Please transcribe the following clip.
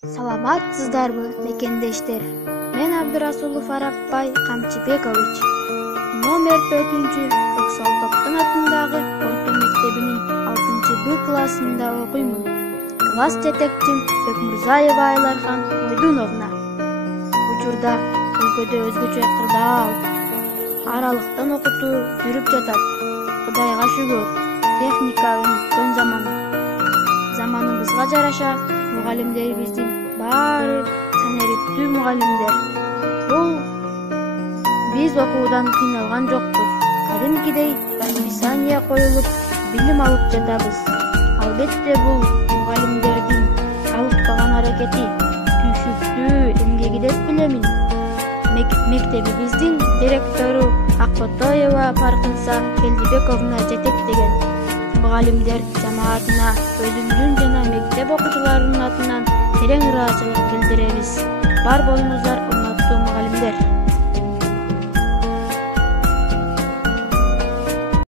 Саламатсыздарбы, мекендештер? Мен Абдырасулов Арапбай Камчыбекович. Номер 4-чү Көксолтоктун атындагы орто мектебинин 6-Б классында окуймун. Класс жетекчим Бекмурзаева Айлархан Ойдуновна. Учурда өлкөдө өзгөчө кырдаал аралыктан окутуу жүрүп жатат. Кудайга шүгүр, техника өнүккөн заманыбызга жараша мугалимдерибиздин баары санериптүү мугалимдер. Биз окуудан кыйналган жокпуз. Кадимкидей расписание коюлуп, билим алып жатабыз. Албетте бул мугалимдердин алыкпаган аракети, түйшүктүү эмгеги деп билемин. Мектебибиздин директору Акботоева Паркынса Келдибековна жетектеген мугалимдер жамаатына өзүмдүн жана мектеп окуучуларынын атынан терең ыраазычылык билдиребиз. Бар болуңуздар